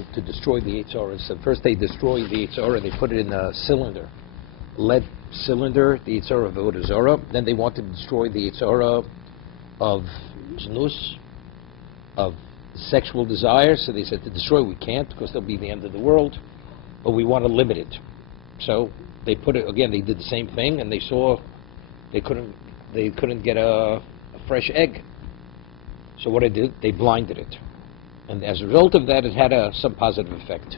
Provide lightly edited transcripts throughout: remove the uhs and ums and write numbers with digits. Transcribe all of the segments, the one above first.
Israel to destroy the Yitzhara. So first they destroy the Yitzhara, they put it in a cylinder, lead cylinder, the Yitzhara of Avodah Zarah. Then they wanted to destroy the Yitzhara of Znus, of sexual desire. So they said to destroy we can't because that'll be the end of the world, but we want to limit it. So they put it again. They did the same thing, and they saw they couldn't get a fresh egg. So what they did, they blinded it, and as a result of that, it had some positive effect.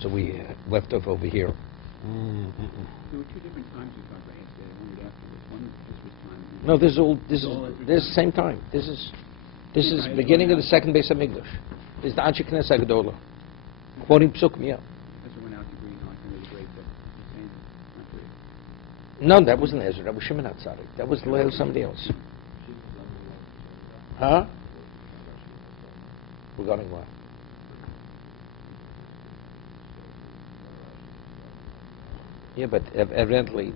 So we left off over here. There were two different times you talked about yesterday. One was afterwards. One was time. No, this is same time. This is beginning of the second Beis Hamikdash. This is the Anshe Knesset Hagdola. Quoting Psukim, yeah. Ezra went out to Green Light and they break the No, that wasn't Ezra. That was Shimon HaTzadik. That was somebody else. Huh? Regarding what? Yeah, but evidently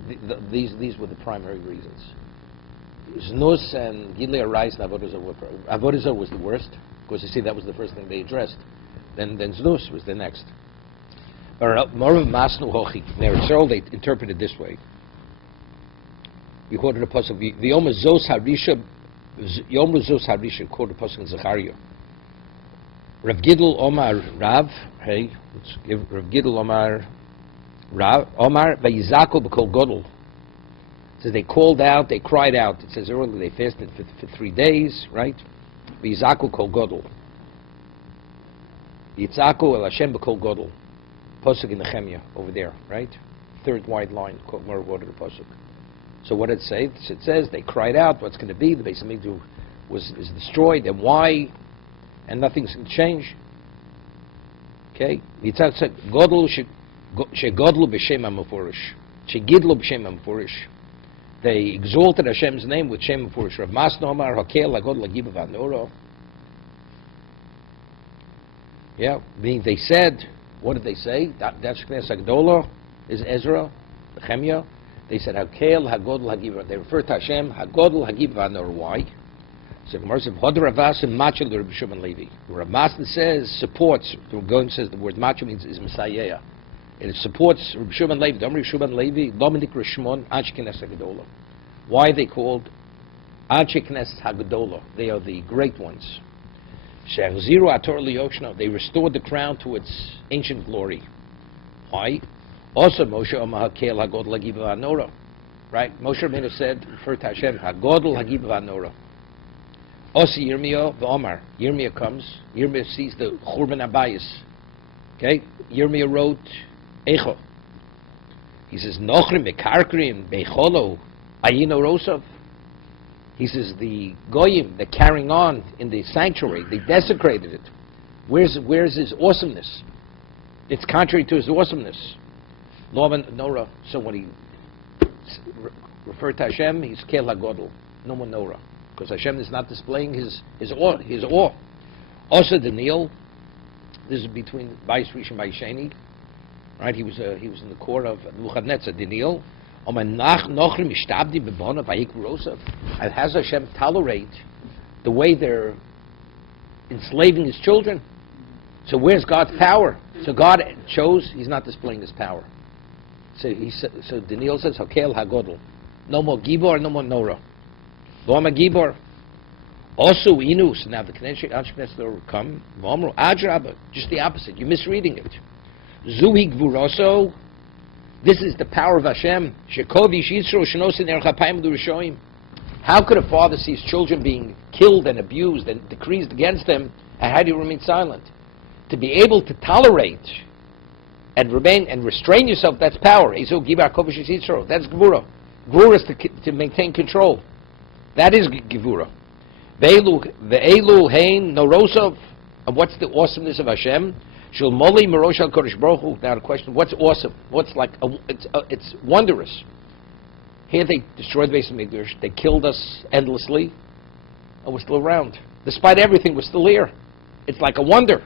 these were the primary reasons. Znus and Gilei Arais and Avodah Zarah. Avodah Zarah was the worst, because you see that was the first thing they addressed. Then Znus was the next. More of Masnu Hochi. Now, they interpreted this way. We quoted a pasuk. The Yom Zos Harisha quoted a pasuk in Zechariah. Rav Gidl Omar Rav. Hey, let's give Rav Gidl Omar. Omar Vayizako b'kol Godel. It says they called out, they cried out. It says earlier they fasted for 3 days, right? Vayizako kol Godel. Yitzako el Hashem b'kol Godel. Pasuk in Nehemiah over there, right? Third wide line, more water the pasuk. So what did it say? It says they cried out. What's going to be? The Beis Hamikdash is destroyed, and why? And nothing's going to change. Okay. Yitzak said Godel shegodlu b'shem hamufurish, shegidlu b'shem hamufurish. They exalted Hashem's name with Shem hamufurish. Rav Masno Amar Hakel Lagod Lagibav Anoro. Yeah, meaning they said, what did they say? That's Knesset Hagdola is Ezra, Nehemiah. They said Hakel Hagod Lagibav. They refer to Hashem Hagod Lagibav Anoro. Why? So Gemara says Hodar Ravas and Machel the Rabbi Shimon Levi. Rav Masno says supports. The Gaon says the word Machel means is Messiah. It supports Rabbi Shimon Levi. Rabbi Shimon Levi, Dominik Rishmon, Anshe Knesset Hagdola. Why are they called Anshe Knesset Hagdola? They are the great ones. Shehziru Ator Liyoshna. They restored the crown to its ancient glory. Why? Also Moshe Omar Hakel Hagod Lagibav Anora. Right? Moshe Rabbeinu said, refer to Hashem, Hagod Lagibav Anora. Also Yirmiyah v'Omar. Yirmiyah comes. Yirmiyah sees the Churban Abayis. Okay? Yirmiyah wrote Echo. He says, Nochrim Bekarkrim Becholo Ayino Rosov. He says the Goyim, they're carrying on in the sanctuary, they desecrated it. Where's his awesomeness? It's contrary to his awesomeness. Lovan Nora. So when he referred to Hashem, he's Kel HaGodel. No more Nora. Because Hashem is not displaying his awe. Also Daniel, this is between Bayis Rishon and Bayis Sheni. Right, he was in the court of Nebuchadnezzar. Daniel, has Hashem tolerate the way they're enslaving his children? So where's God's power? So God chose He's not displaying His power. So Daniel says, "Hakel Hagodol, no more Gibor, no more Nora, Loma Gibor." Also Inus. Now the Knesset will come. V'omru Adraba, just the opposite. You're misreading it. Zuhi Gvuroso. This is the power of Hashem. Shekovish Yisro Shenosin Erchapayim L'Rishoim. How could a father see his children being killed and abused and decreased against them, and how do you remain silent? To be able to tolerate and remain and restrain yourself, that's power. That's Gvura. Gvura is to maintain control. That is Gvura. Ve'elu hein norosov. And what's the awesomeness of Hashem? Shul moli merosh al kodesh baruch hu. Now the question: what's awesome? What's like? It's wondrous. Here they destroyed the Beis Hamikdash. They killed us endlessly, and we're still around. Despite everything, we're still here. It's like a wonder.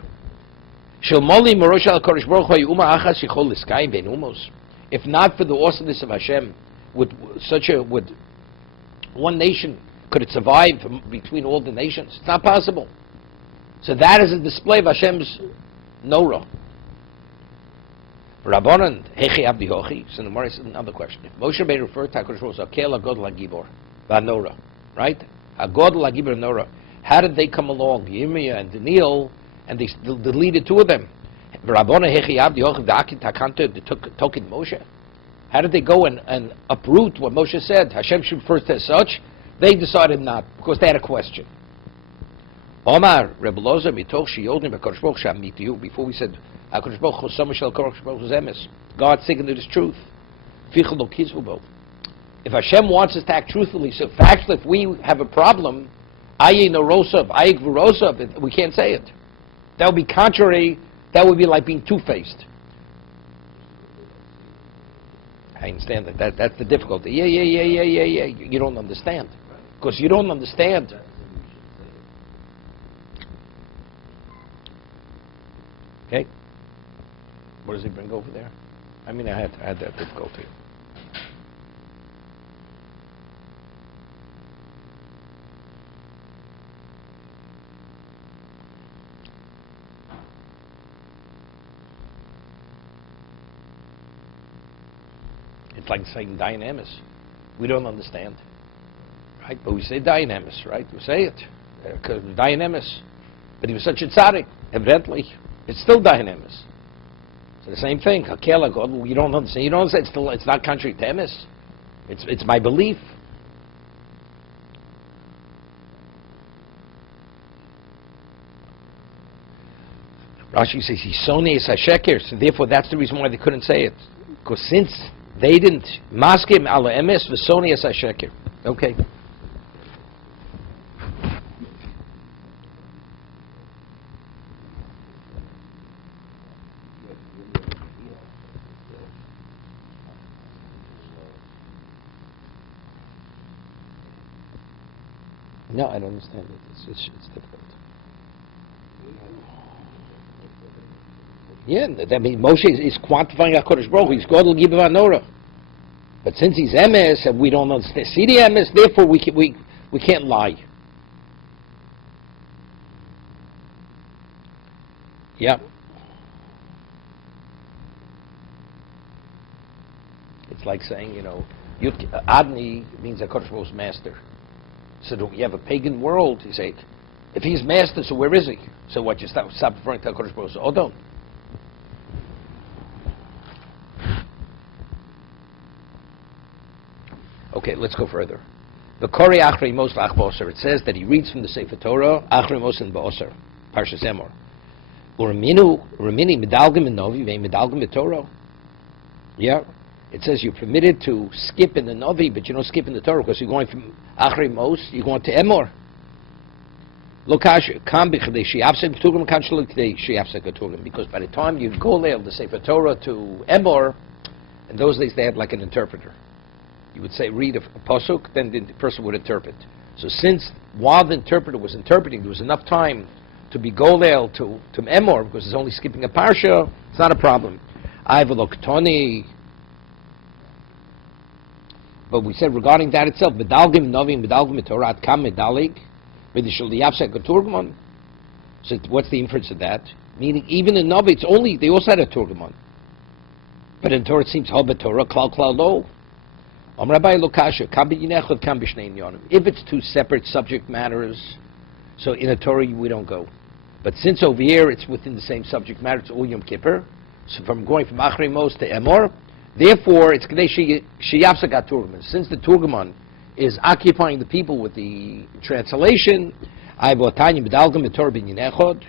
Shul moli merosh al kodesh baruch hu uma achas yichol liskayim ben umos. If not for the awesomeness of Hashem, would one nation could it survive between all the nations? It's not possible. So that is a display of Hashem's Nora. Rabbanan, Hechi Abdi Hochi. So the Gemara says another question. If Moshe Rabbeinu referred to HaKadosh Baruch Hu, Akel HaGodel HaGibor, Nora, right? HaGodel HaGibor Nora. How did they come along? Yirmiyah and Daniel, and they deleted two of them. Rabbanan, Hechi Abdi Hochi, V'Akin Takanto, they took in Moshe. How did they go and uproot what Moshe said? Hashem should refer to as such. They decided not, because they had a question. Omar, Rebbe Loza, Mitoch, Shiyodnim, HaKadosh Baruch Hu, Shamitiu, before we said, HaKadosh Baruch Hu, Sama Shel HaKadosh Baruch Hu's Emes. God singing it as truth. Fichel Lo Kizvubo. If Hashem wants us to act truthfully, so factually, if we have a problem, Aye Norosav, Aye Gvurosav, we can't say it. That would be contrary, that would be like being two-faced. I understand that. That's the difficulty. Yeah. You don't understand. Because you don't understand. Okay? What does he bring over there? I mean, I had that difficulty. It's like saying dynamis. We don't understand. Right? But we say dynamis, right? We say it. Because dynamis. But he was such a tzaddik. Evidently, it's still dynamis. So the same thing. Hakela God, you don't understand. You don't understand. It's not contrary to emes. It's my belief. Rashi says he's sones hasheker, so therefore that's the reason why they couldn't say it. Because since they didn't maskim ala emes v'sones hasheker. Okay. No, I don't understand it. It's difficult. Yeah, that means Moshe is quantifying HaKadosh Baruch Hu. He's God will give him Nora. But since he's emes and we don't understand, see the emes, therefore we can't lie. Yeah. It's like saying, Adni means HaKadosh Baruch Hu's master. So you have a pagan world, you say, if he's master, so where is he? So what, you stop referring to HaKadosh Baruch Hu? Oh, don't. Okay, let's go further. The Kori Achri Mos Lach Ba'oser, it says that he reads from the Sefer Torah, Achri Mos and Ba'oser, Parshas Emor. Uramini Medalgim and Novi, Vein Medalgim B'Torah. Yeah. It says you're permitted to skip in the Novi, but you don't skip in the Torah because you're going from Achri Mos, you're going to Emor. Because by the time you go there, the Sefer Torah to Emor, in those days they had like an interpreter. You would say, read a pasuk, then the person would interpret. So since while the interpreter was interpreting, there was enough time to be golel to Emor, because it's only skipping a parsha, it's not a problem. But we said regarding that itself, medalgim novim medalgim torat kam medalig, v'dishul diyavsek turgman. So what's the inference of that? Meaning even in Novi, they also had a turgman. But in Torah it seems hal Torah klal lo. If it's two separate subject matters, so in a Torah we don't go. But since over here it's within the same subject matter, it's all Yom Kippur. So from going from Achrei Mos to Emor, therefore it's Kadesh Sheyapsagat Turgaman. Since the Turgaman is occupying the people with the translation, I Botanya Medalgam Torah bin Yinechod,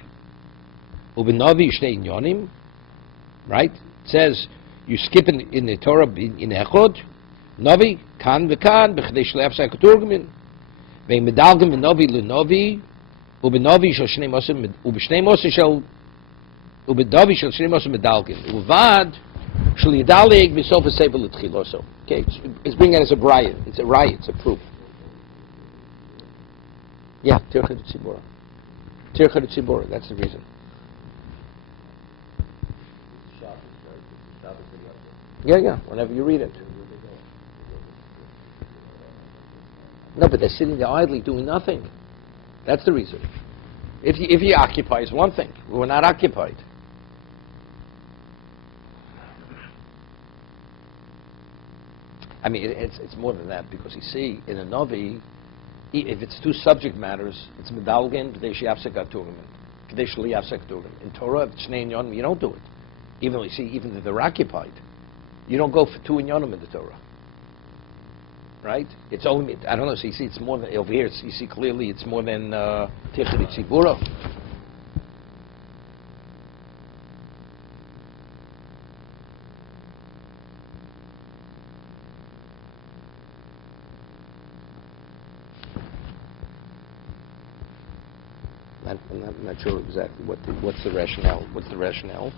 Ubenovi Shnei Yonim, right? It says you skip in the Torah bin Yinechod. Novi, kan v'kan, b'chadei shle'af sa'katurgamin. Ve'im medalgim v'novi l'novi, u'b'novi shel shnei mosim, u'b'shnei mosim shel, u'b'novi shel shnei mosim medalgim. U'vad, shel yidalig v'sof ha'sefer l'tchiloso. Okay, it's bringing it as a riot. It's a riot, it's a proof. Yeah, tircha d'tzibora. Tircha d'tzibora, that's the reason. Yeah, whenever you read it. No, but they're sitting there idly doing nothing. That's the reason. If you occupy is one thing. We're not occupied. I mean, it's more than that, because you see, in a Novi, if it's two subject matters, it's medalgin, Kadesh Yafsek Aturim, Kadesh Li Yafsek Aturim. In Torah, if it's Shnei Inyonim, you don't do it. Even if they're occupied. You don't go for two Inyonim in the Torah. Right? It's only, I don't know, so you see, it's more than, over here, you see clearly, it's more than Tichri Tzibura. I'm not sure exactly what's the rationale. What's the rationale?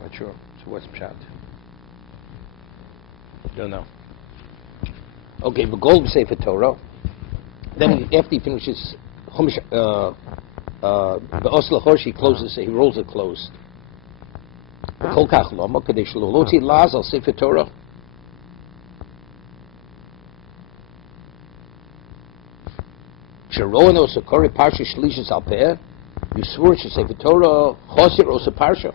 Not sure. So what's Pshat? Don't know. Okay, but Gold Sefer Torah. Then after he finishes the Oslo Chosh, he closes it, he rolls it closed. Kol Kach Lama, Kadesh Lo Lotzi Laz al Sefer Torah. Sharon also Kori Parsha Shlishis al Peh. You swore to Sefer Torah, Chosir also Parsha.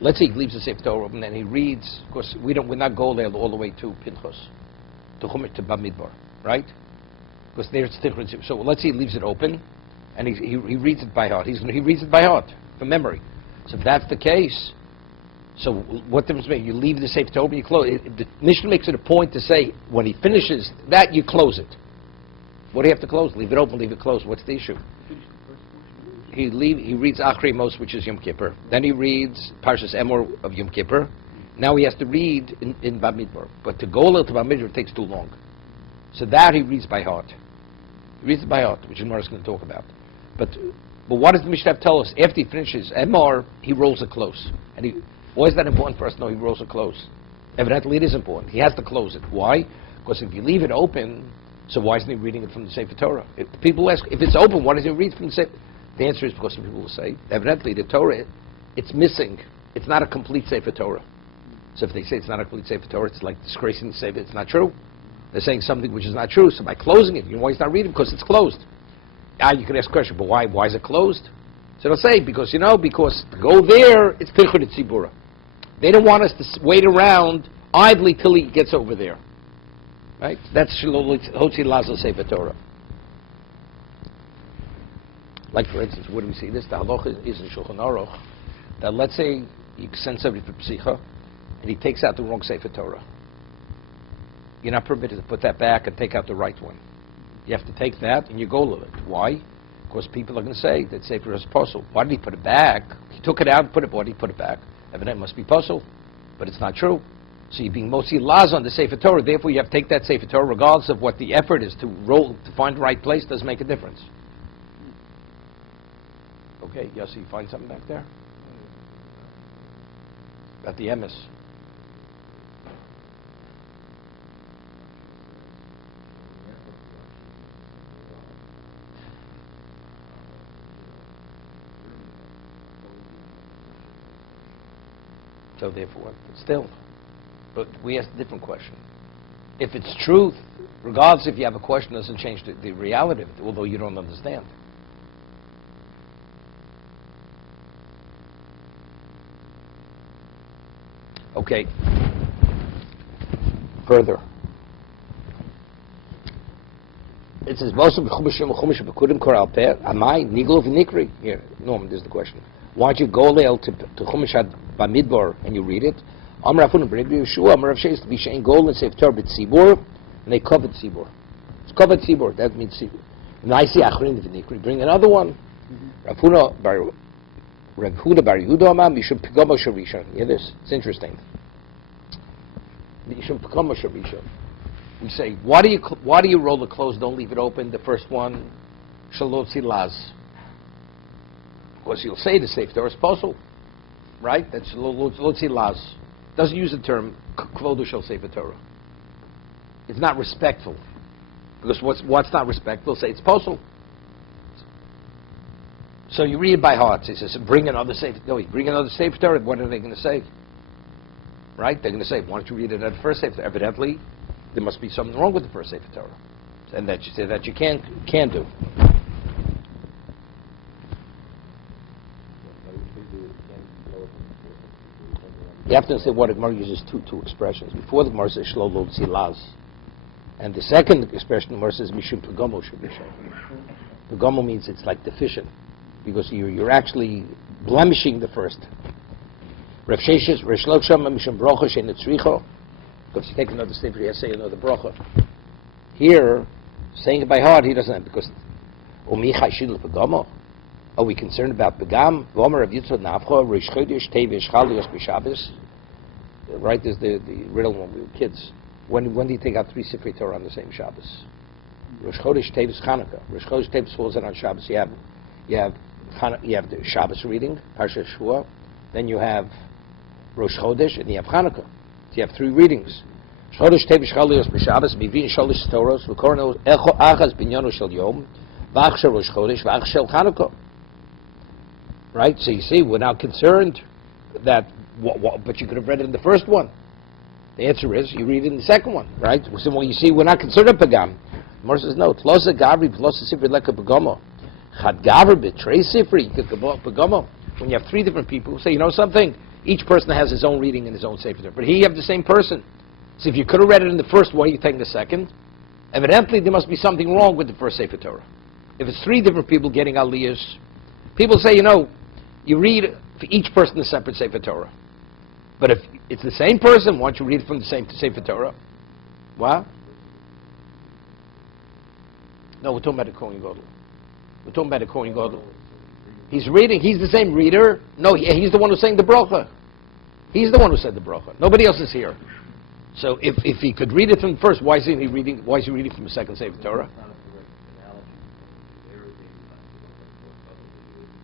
Let's say he leaves the Sefer Torah open and he reads, of course, we're not going there all the way to Pinchas, to Chumash, to Bamidbar, right? Because there's different. So let's say he leaves it open and he reads it by heart. He reads it by heart, from memory. So if that's the case, so what difference makes? You leave the Sefer Torah, you close it. The Mishnah makes it a point to say, when he finishes that, you close it. What do you have to close? Leave it open, leave it closed. What's the issue? He reads Achrei Mos, which is Yom Kippur. Then he reads Parshas Emor of Yom Kippur. Now he has to read in Bamidbar. But to go to Bamidbar takes too long. So that he reads by heart. He reads it by heart, which Gemara is going to talk about. But what does the Mishnah tell us? After he finishes Emor, he rolls it close. And why is that important for us to know he rolls it close? Evidently it is important. He has to close it. Why? Because if you leave it open, so why isn't he reading it from the Sefer Torah? If people ask, if it's open, why does he read from the Sefer? The answer is because some people will say, evidently the Torah, it's missing. It's not a complete Sefer Torah. So if they say it's not a complete Sefer Torah, it's like disgracing the Sefer. It's not true. They're saying something which is not true. So by closing it, you know why he's not reading? Because it's closed. You can ask a question, but why? Why is it closed? So they'll say, because to go there, it's Tichud Tzibura. They don't want us to wait around idly till he gets over there. Right? That's Hotzi Lazo Sefer Torah. Like, for instance, where do we see this? The halacha is in Shulchan Aruch that, let's say you send somebody for psicha and he takes out the wrong Sefer Torah. You're not permitted to put that back and take out the right one. You have to take that and you go with it. Why? Because people are going to say that Sefer is puzzle. Why did he put it back? He took it out, why did he put it back? Evidently it must be puzzle, but it's not true. So you're being mostly laz on the Sefer Torah. Therefore, you have to take that Sefer Torah, regardless of what the effort is to find the right place, does make a difference. Okay, Yossi, you find something back there? About the emes. So therefore, still, but we ask a different question. If it's truth, regardless if you have a question, doesn't change the reality of it, although you don't understand. Okay. Further. It says, "Moshe b'chumashim b'kudim koral peh amai niglo v'nikri." Here, Norman, this is the question. Why don't you go there to Chumash Bamidbar and you read it? Amar Rafun B'Reb Yeshua, Amar Rav Sheis B'Shein Gold and Sefer Torah B'Tzibur, and they covered Tzibur. It's covered Tzibur. That means Tzibur. And I see Achrin v'Nikri. Bring another one. Rav Huda Bar Yehuda Amar Mishum Pigamo Sharishon. Hear this? It's interesting. Mishum Pigamo Sharishon. We say, why do you roll it closed? Don't leave it open. The first one, Shalot Silaz. Of course, you'll say the Sefer Torah is possible, right? That's Shalot Silaz. Doesn't use the term Kvodu Shel Sefer Torah. It's not respectful, because what's not respectful? Say it's possible. So you read it by heart. He says, bring another Sefer. No, bring another Sefer Torah. What are they going to say? Right? They're going to say, why don't you read it at the first Sefer Torah? Evidently, there must be something wrong with the first Sefer Torah, and that you say that you can't do. You have to say what the Gemara uses two expressions. Before the Gemara says Shlo Lo Tzilaz, and the second expression the Gemara says Mishum Pagamo Shabisha. Pagamo means it's like deficient, because you're actually blemishing the first. Rav Sheshes Resh Loksham Mishum Brocha Shein Tzricho. Because you take another step, you have to say another bracha. Here, saying it by heart, he doesn't have, because Umicha Shidl Pagamo. Are we concerned about Pagam? Vomer of Yisro Navcho, Rish Chodesh, Tevish, Chalios, B'Shabbos. Right, there's the riddle when we were kids. When do you take out 3 Sifrei Torah on the same Shabbos? Rish Chodesh, Tevish, Chanukah. Rish Chodesh, Tevish falls out on Shabbos. You have the Shabbos reading, Parshas Shua. Then you have Rosh Chodesh, and you have Chanukah. So you have 3 readings. Chodesh, Tevish, Chalios, B'Shabbos, Mivin, Sholish Toros, V'korno, Echo, Achaz, Binyono, Shel Yom, V'ach Shel Rosh Chodesh, V'ach Shel Chanukah. Right? So you see, we're now concerned that, but you could have read it in the first one. The answer is, you read it in the second one, right? So when you see, we're not concerned with Pagam. Mor says, no, Tlosa Gavri, Tlosa Sifri, Leka Pagamo. Chad Gavri, Betray Sifri, Pagamo. When you have 3 different people who say, you know something? Each person has his own reading and his own Sefer Torah. But here you have the same person. So if you could have read it in the first one, you're taking the second. Evidently, there must be something wrong with the first Sefer Torah. If it's 3 different people getting aliyahs, people say, you know, you read for each person a separate Sefer Torah. But if it's the same person, why don't you read it from the same Sefer Torah? What? No, we're talking about the Kohen Gadol. We're talking about the Kohen Gadol. He's reading, he's the same reader. No, he's the one who's saying the bracha. He's the one who said the bracha. Nobody else is here. So if he could read it from the first, why is he reading from the second Sefer Torah?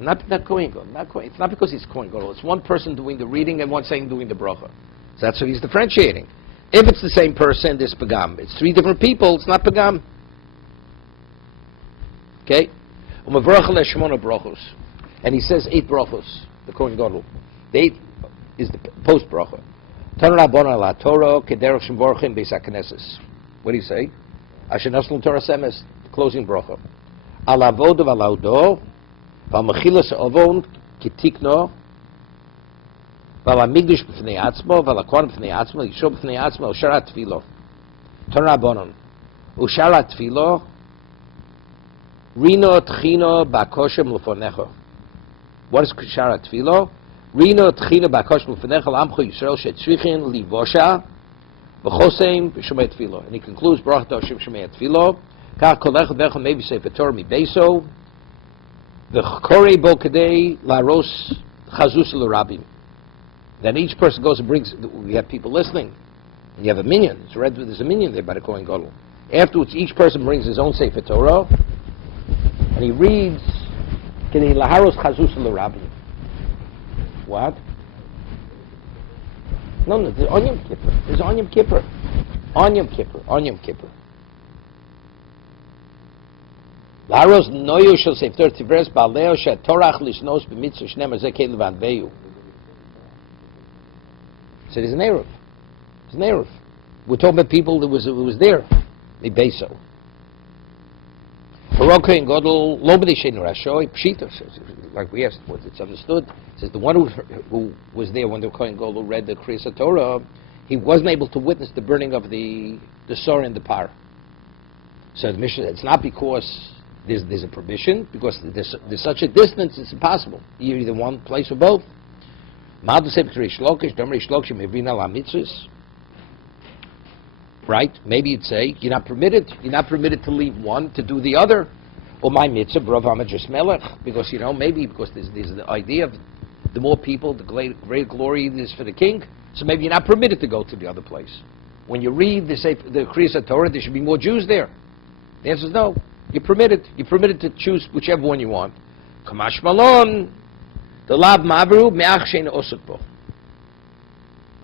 Not Kohen Gadol. It's not because he's Kohen Gadol. It's one person doing the reading and one saying doing the bracha. So that's what he's differentiating. If it's the same person, this Pagam. It's 3 different people, it's not Pagam. Okay? And he says 8 brachos, the Kohen Gadol. The 8 is the post bracha. What do you say? Asher Naslu Torah Semes, closing bracha. Ala vodav ala udo, v'amachilas avon kitikno, v'amigdish b'fnei atzmo, v'lakon b'fnei atzmo, yisho b'fnei atzmo, usharat tefilo. Torah bonon. Usharat tefilo, rino tchino b'akoshem l'fonecho. What is usharat tefilo? Rino tchino b'akoshem l'fonecho l'amcho Yisrael shetzrichin livosha, v'choseim b'shomei tefilo. And he concludes, Baruch Hashem shomei tefilo, kach kol echad v'echad maybe sefer Torah mi beiso, v'chkorei bo kadei laros chazus l'rabim. Then each person goes and brings, we have people listening, and you have a minyan, it's read, there's a minyan there by the Kohen Gadol. Afterwards, each person brings his own sefer Torah, and he reads, kadei laharos chazus l'rabim. What? No, there's on Yom Kippur. There's on Yom Kippur. On Yom Kippur. On Yom Kippur. Laros noyo shel sefer tivres ba'aleo she'torach lishnos b'mitzvah shneim azeh kei levan veyu. So there's an Eruv. There's an Eruv. We're talking about people that was there. The Beso. Baruch Kohen Gadol lo b'nei shein rashoy pshita. Like we asked, it's understood. It says the one who was there when the Kohen Gadol read the Kriyas Torah, he wasn't able to witness the burning of the Sor in the Par. So the Mishnah, it's not because there's a prohibition, because there's such a distance, it's impossible. You're either one place or both. Right? Maybe you'd say you're not permitted to leave one to do the other. Or my mitzvah, because maybe because there's the idea of the more people, the great glory is for the king. So maybe you're not permitted to go to the other place. When you read the Kriyas Torah, there should be more Jews there. The answer is no. You're permitted. You're permitted to choose whichever one you want. Kamash Malon, the Lab Mavru, Me'ach Shein Osuk Bo.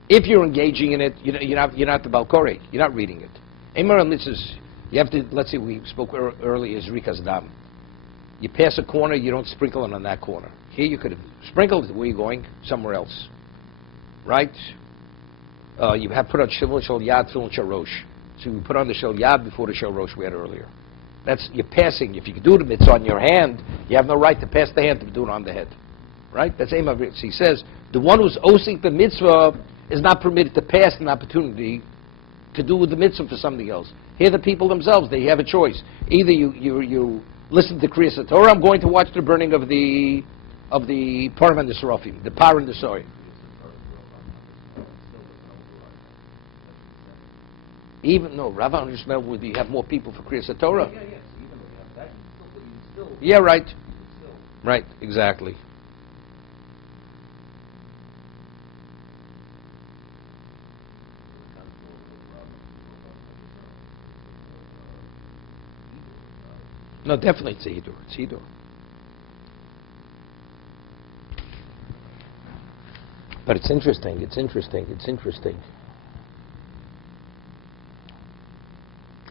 If you're engaging in it, you're not the Balkore. You're not reading it. Emar mitzvahs, you have to. Let's say we spoke earlier. Is Rikas Dam. You pass a corner, you don't sprinkle it on that corner. Here you could have sprinkled it. Where are you going? Somewhere else, right? You have put on Shilul Shal Yad, Shilul Shal Rosh. So we put on the Shal Yad before the Shal Rosh we had earlier. That's you're passing. If you can do it, it's on your hand. You have no right to pass the hand to do it on the head, right? That's Emar. He says the one who's osing the mitzvah is not permitted to pass an opportunity to do the mitzvah for something else. Here the people themselves, they have a choice. Either you listen to Kriyas Torah, I'm going to watch the burning of the Parim and the Seraphim, the Par and the Soy. Even no, Rav Yishmael would have more people for Kriyas Torah. Yeah, right. Right, exactly. No, definitely it's a Hidur. It's Hidur. But it's interesting.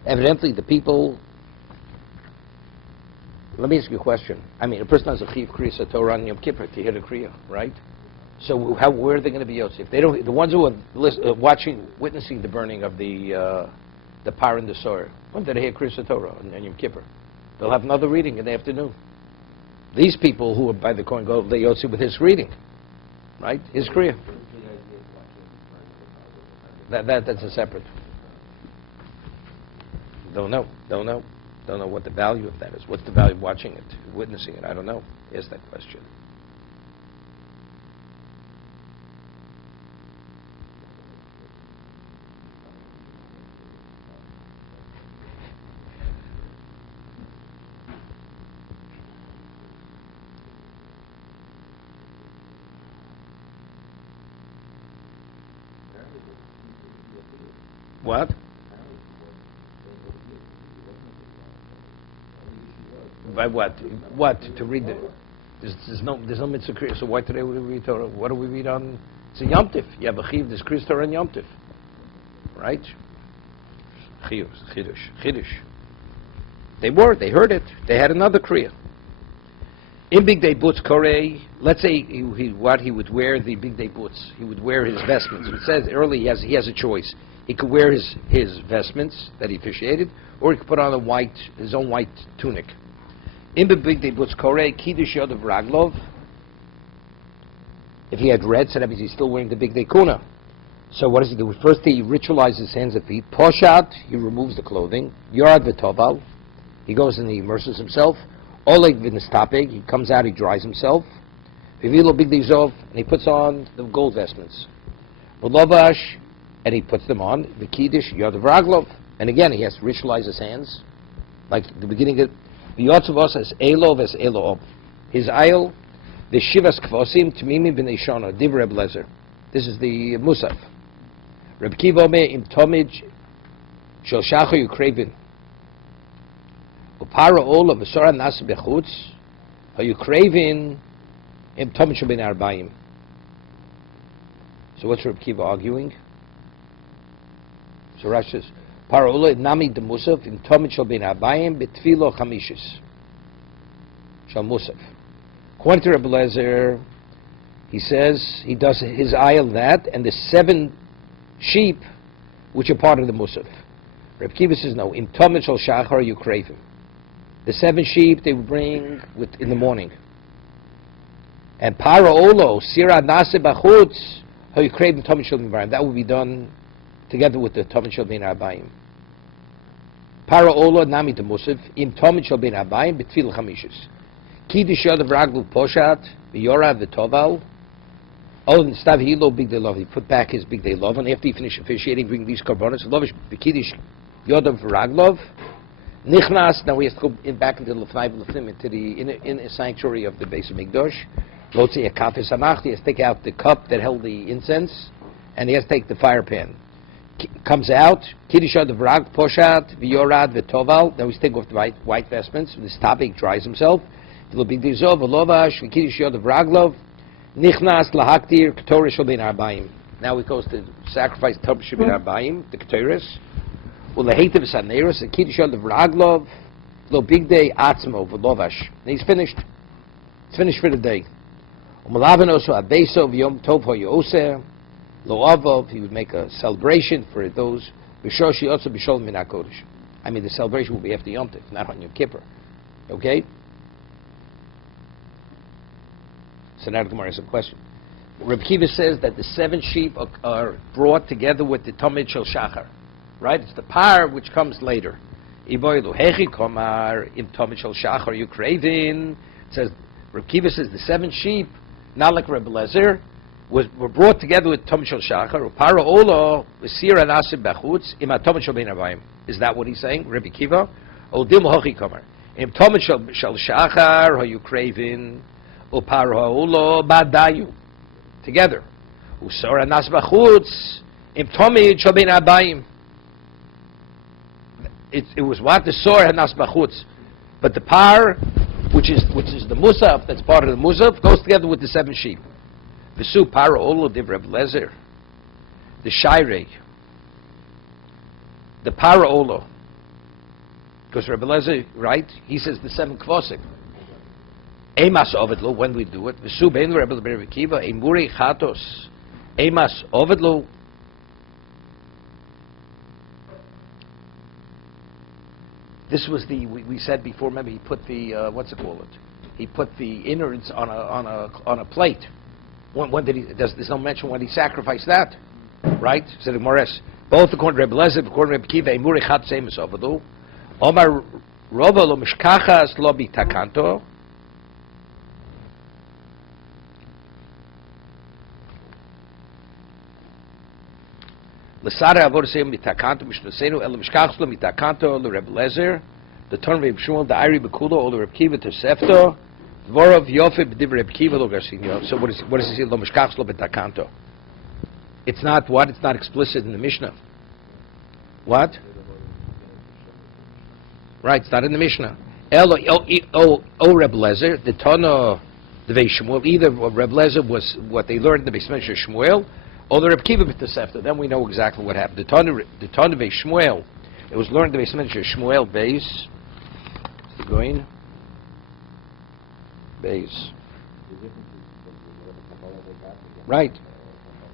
Evidently, the people. Let me ask you a question. I mean, a person has a Chiv Kriyas Torah on Yom Kippur to hear the Kriya, right? So, where are they going to be Yosef? They don't. The ones who are witnessing the burning of the Par and the Sor, when did they hear Kriyas Torah on Yom Kippur? They'll have another reading in the afternoon. These people who are by the Kohen Gadol, they Yotzi with his reading, right? His Kriya. That's a separate. Don't know what the value of that is. What's the value of watching it, witnessing it? I don't know. Ask that question. What? By what? What? To read the... There's no mitzvah Kriya, so why today would we read Torah? What do we read on... It's a Yom Tif. You have a Chiv, there's Kriyas Torah and Yom Tif. Right? Chidush. They heard it. They had another Kriya. In Big Day Butz Korei, let's say he would wear the Big Day Butz. He would wear his vestments. It says early he has a choice. He could wear his vestments that he officiated, or he could put on his own white tunic. In the Big Day Butz Korei, Kiddush Yod of Raglov. If he had red, so that means he's still wearing the Big Day Kuna. So what does he do? First he ritualizes his hands and feet. Poshat, he removes the clothing. Yorad v'toval, he goes and he immerses himself. Oleg v'nistapeg, he comes out, he dries himself. Vivilo Big Day Zov, and he puts on the gold vestments. V'lovash, and he puts them on. V'kiddush Yod of Raglov, and again he has to ritualize his hands, like the beginning of V'yotzavos as Elov as Elov. His aisle, the Shivas Kvosim Tmimi b'nei Shana Div Reb Lezer. This is the Musaf. Reb Kiva me im Tomij Shel Shachu Yukrevin. Upara Ola V'Sora Nas Bechutz HaYukrevin im Tomij Shel Ben Arbaim. So what's Reb Kiva arguing? So Rashi says, Parola Nami de Musaf in Tomid Shal Ben Abayim Betfilo Chamishis Shal Musaf. According to Rebbe Lezer, he says he does his ayil that and the 7 sheep which are part of the Musaf. Reb Kiva says no. In Tomid Shal Shachar you crave him. The 7 sheep they would bring in the morning. And Paroolo Sira Nase Bachutz how you crave in Tomid Shal Ben Abayim. That would be done together with the Tomid Shel Ben Arbaim. Para Ola Nami de Musaf, Im Tomit shall be in Abayim, Betfil Chamishis. Kiddush Yod of Raglu Poshat, V'Yora V'Toval. Oh, and Stav Hilo Big Day Love. He put back his Big Day Love, and after he finished officiating, bring these korbanos. Lovish B'Kiddush Yod of Raglov. Nichnas. Now we have to go back into the Lefnai V'Lefnim, into the in a sanctuary of the base of Mikdash. Lotzi Akafis Samach. He has to take out the cup that held the incense, and he has to take the fire pan. Comes out. Kiddush Yod of Rag Poshat V'Yorad V'Toval. Now he's taking off the white vestments. This topic dries himself. Big Day Zov V'Lovash V'Kiddush Yod of Raglov. Nichnas lahaktir k'torah shel ben arbaim. Now he goes to sacrifice torah shel ben arbaim, the k'toras. Uleheitav saneros, the kiddush of raglov, lo big day atzmo v'lovash. And he's finished. It's finished for the day. Umalavan also abeso v'yom tov hoyoseh, lo avov. He would make a celebration for those. V'shoshi also b'shol min hakodesh. I mean, the celebration will be after Yom Tov, not on Yom Kippur. Okay. So now the Gemara has a question. Reb Kiva says that the 7 sheep are brought together with the Tomid Shel Shachar, right? It's the par which comes later. Iboilu hechi komar im Tomid Shel Shachar you craving. It says Reb Kiva says the 7 sheep, not like Reb Lezer, were brought together with Tomid Shel Shachar. Para olo v'sir anasib b'chutz im Tomid Shel Bein Abayim. Is that what he's saying, Reb Kiva? Oldim hechi komar im Tomid Shel Shachar are you craving? Uparhaulo badayu together. Usora nas bachutz im tomid shel ben abayim. It was what the sor nas bachutz, but the par, which is the musaf, that's part of the musaf, goes together with the 7 sheep. V'su parhaulo div Reb Lezer, the shayrei, the parhaulo, because Reb Lezer, right? He says the 7 kvosik. Emas ovedlo, when we do it, v'su bein Rebbe Kiva, emuri chatos, emas ovedlo. This was we said before. Remember, he put the what's it called? He put the innards on a plate. When did he? There's no mention when he sacrificed that, right? Said the Mores. Both according to Rebbe Lezer, according to Rebbe Kiva, emuri chatos, emas ovedlo. Omar Rova lo mishkachas lo bitakanto. L'sara avor seim mitakanto mishnasenu el mishkachslo mitakanto l'Reb Lezer, the Torah Reb Shmuel the Ari bekulo or the Reb Kiva Tosefto, dvorov yofe b'div Reb Kiva lo garsinyo. So what does he say? Lo mishkachslo mitakanto. It's not what? It's not explicit in the Mishnah. What? Right, it's not in the Mishnah. O Reb Lezer, the Tana the Vei Shmuel. Either Reb Lezer was what they learned in the Beismech of Shmuel. Or the Reb Kiva b'Tosefta, then we know exactly what happened. The Tana Vei Shmuel, it was learned in the Beismech of Shmuel Beis. Going Beis. Right.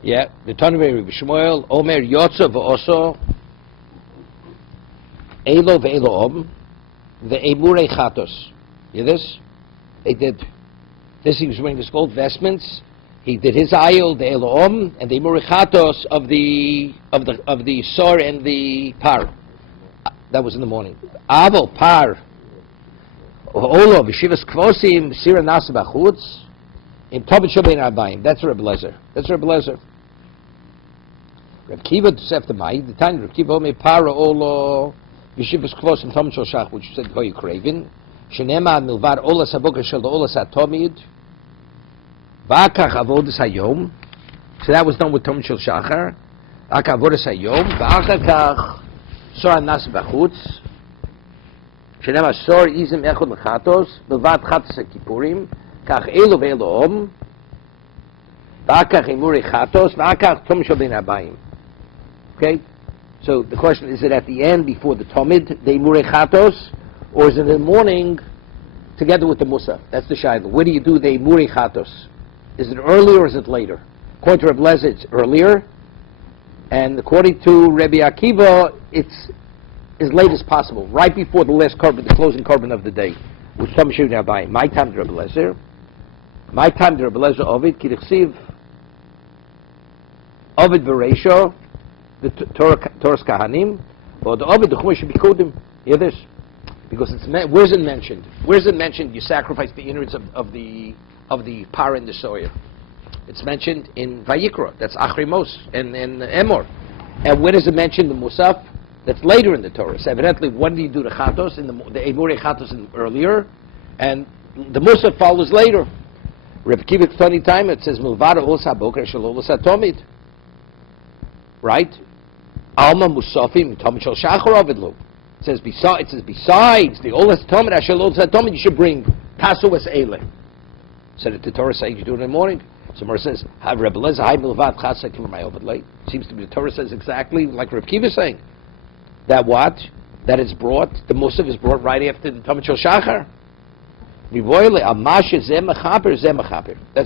Yeah. The Tana Vei Shmuel Omer Yotza v'Oso Elo v'Elo Om v'Emurei Chatos. You hear this? They did this. He was wearing his gold vestments. He did his ayil, the Elohim, and the murichatos of the sor and the par. That was in the morning. Aval par. Olo v'shivas kvosim sira nasa b'chutz in tobit shel bein arbaim. That's Reb Lezer. That's Reb Lezer. Reb Kiva Tosefta Mai. The time Reb Kiva omer par olo v'shivas kvosim tobit shel shach, which said how you craving. Shenema milvar ola saboka shel ola satomid. V'akach avodas hayom. So that was done with Tom Shel Shachar. V'akach avodas hayom. V'akach sor nas b'chutz. Shenema sor izim echod l'chatos. B'vad chatos ha'kipurim. Kach elo v'elo om. V'akach imuri chatos. V'akach Tom Shel ben abayim. Okay? So the question, is it at the end before the Tomid, the imuri chatos? Or is it in the morning together with the Musa? That's the shayla. Where do you do the imuri chatos? Is it earlier or is it later? According to Reb Lezer, it's earlier, and according to Rabbi Akiva, it's as late as possible, right before the last korban, the closing korban of the day, which some should now buy. My time to Reb Lezer, Ovid Kirichsiv, Ovid Bereisho, the Torah's Kahanim, or the Ovid the Chumash Bikudim. Hear this? Because where's it mentioned? Where's it mentioned you sacrifice the innards of the par and the soya? It's mentioned in Vayikra. That's Achrimos and Emor. And where does it mention the Musaf? That's later in the Torah. So evidently, when do you do the Chatos? In the Emore Chatos earlier, and the Musaf follows later. Reb Kiva Ktani time it says Milvada Olas HaBoker Shel Olas HaTomid. Right? Alma Musafim Tomid Shel Shachar Avidlu. It says besides the Olas HaTomid Shel Olas HaTomid you should bring Tasu Es Eile. So that the Torah says you do it in the morning. So Mor says Reb Eliezer Hai Milvad Chasa Kivar Ma'Ovid Lei. Seems to be the Torah says exactly like Reb Kiva is saying that what that it's brought the Musaf is brought right after the Tomid Shel Shachar. That's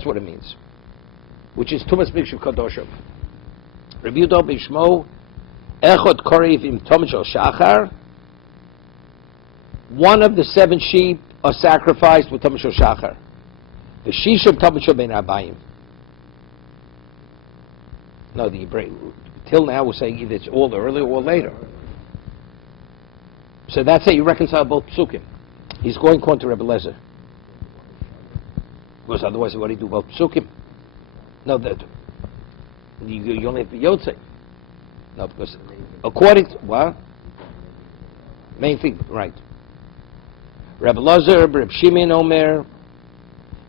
what it means. Which is Tumas Mikshu Kadoshov. Review Dov Bishmo Echot Korev Im Tomid Shel Shachar. One of the 7 sheep are sacrificed with Tomid Shel Shachar. The Shishim Tomid Shel Ben Arbayim. No, till now we're saying either it's all earlier or later. So that's how you reconcile both psukim. He's going according to Rebbe Lezer. Because otherwise, what do you do about psukim? No, that you only have the Yotze. No, because according to what? Main thing, right? Rebbe Lezer, Reb Shimon Omer,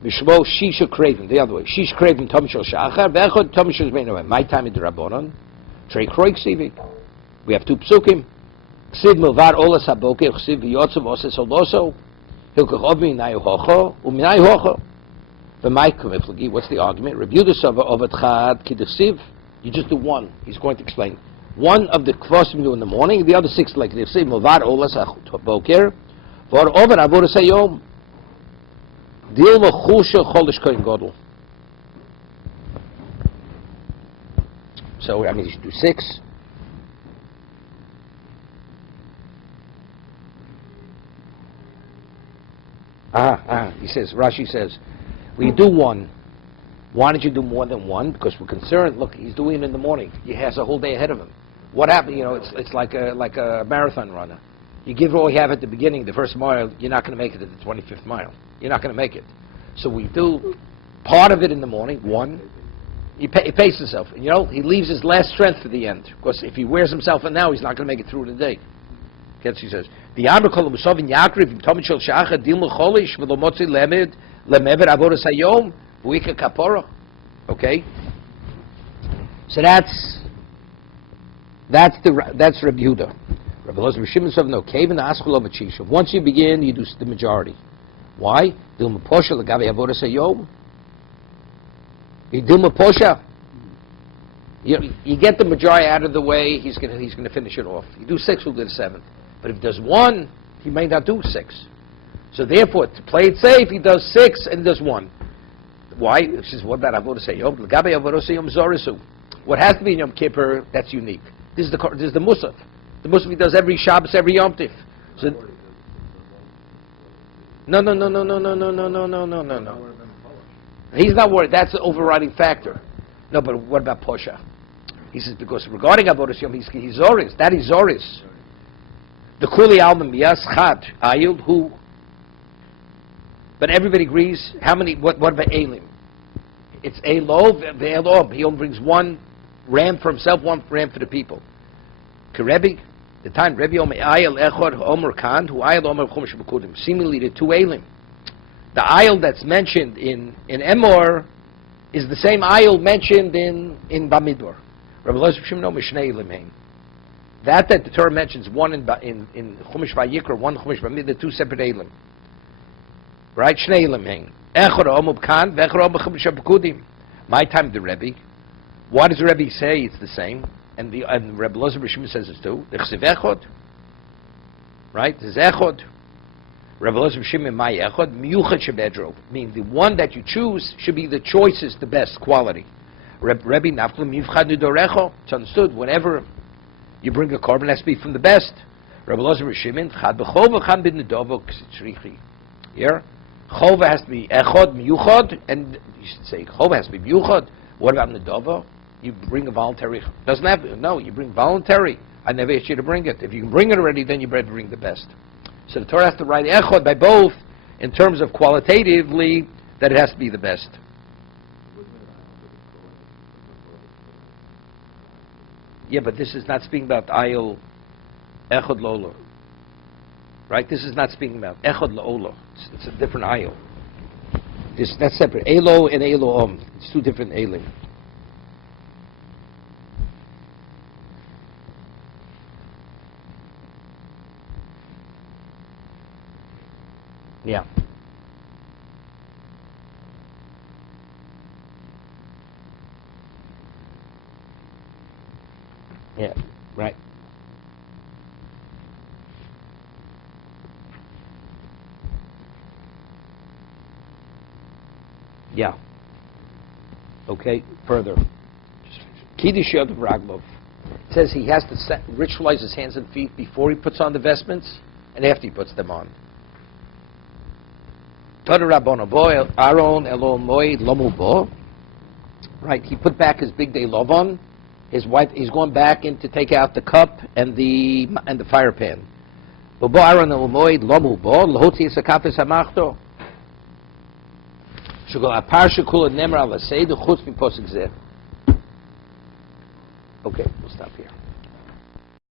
Mishmo Shisha Craven, the other way. Shisha Craven Tom Shel Shachar, Vechod Tom Shel Zmeinu. My time in the Rabbanon, Trei Kroik Sivi. We have 2 psukim. Ksiv Milvar Olas HaBoker, Ksiv V'yotzav Oses Oloso, Hilkach Ov Minayu Hocho, Uminayu Hocho. What's the argument? Review the Sava of Atchad Kidesiv. You just do one. He's going to explain. One of the kvosim you do in the morning, the other 6 like Kidesiv, Milvar Olas HaBoker, For Over Avodas Hayom, Dil Chusha Cholish Kohen Godel. So, I mean, you should do 6. He says, Rashi says, well, you do 1. Why don't you do more than 1? Because we're concerned. Look, he's doing it in the morning. He has a whole day ahead of him. What happened? You know, it's like a marathon runner. You give all you have at the beginning, the first mile. You're not going to make it at the 25th mile. You're not going to make it. So we do part of it in the morning. 1. He paces himself. And, you know, he leaves his last strength to the end. Because if he wears himself out now, he's not going to make it through the day. He says, the Amr Kol Musov Yakriv Im Tomid Shel Shachar Dilmu Cholish V'lo Motzi Lemed Lemever Avodas Hayom V'Ika Kapora. Okay, so that's Reb Yehuda. Reb Elazar Shimon said no. Kaven Aschol of Chishav. Once you begin, you do the majority. Why? Dilmu Posha L'Gavi Avodas Hayom. You Dilmu Posha. You get the majority out of the way. He's going to finish it off. You do 6, we'll do the 7th. But if he does 1, he may not do 6. So therefore, to play it safe, he does 6 and does 1. Why? He says, what about Avodas Hayom? L'gabe Avodas Hayom Zorisu. What has to be in Yom Kippur, that's unique. This is the Musaf. The Musaf he does every Shabbos, every Yom Tif. So, no. He's not worried. That's the overriding factor. No, but what about Posha? He says, because regarding Avodas Yom, he's Zoris. That is Zoris. The Kuli Alman Miyas Chad Ayil who. But everybody agrees. How many? What about Elim? It's Elov ve'Elov. He only brings 1 ram for himself, 1 ram for the people. Kerebi, the time Rebbe Omer Ayil Echor Omer Khan who Ayil Omer Chumash Bekudim. Seemingly the 2 Elim. The Ayil that's mentioned in Emor is the same Ayil mentioned in Bamidbar. Rabbi Elazar Shimon no Mishnei Elim. That the Torah mentions 1 in Chumash Vayikra, 1 Chumash Bamidbar, the 2 separate Elim. Right? Shnei Elim hang. Echor Omub Khan, Vechor Omub Chumash Bekudim. My time the Rebbe. Why does the Rebbe say it's the same? And Rabbi Elazar Shimon says it's 2. The Chsiv Echod. Right? It's Echod. Rabbi Elazar Shimon my Echod. Miyuchad Shebedro. Meaning the one that you choose should be the choicest, the best quality. Rebbe Naflim Yivchad Nidorecho. It's understood. Whenever you bring a korban, it has to be from the best. Rabbi Elazar Shimon Chad B'chova Chad B'Nidovo Ksitzrichi. Here, Chova has to be Echod Miyuchad, and you should say Chova has to be Miyuchad. What about Nidovo? You bring a voluntary. Doesn't have to. No, you bring voluntary. I never asked you to bring it. If you can bring it already, then you better bring the best. So the Torah has to write echod by both in terms of qualitatively that it has to be the best. Yeah, but this is not speaking about ayil echod lolo. Right? This is not speaking about echod lolo. It's a different ayil. That's separate. Elo and elo om. It's two different elim. Yeah. Yeah, right. Yeah. Okay, further. Kiddush Yod Raglov. It says he has to ritualize his hands and feet before he puts on the vestments and after he puts them on. Aaron Elon Moed Lomu Bo. Right, he put back his big day lovan. His wife, he's going back in to take out the cup and the fire pan. Bo Aaron Elon Moed Lomu Bo Lohoti Sakafes Hamachto. Shugol Aparsha Kula Nemra Laseidu Chutz Mi Posik Zeh. Okay, we'll stop here.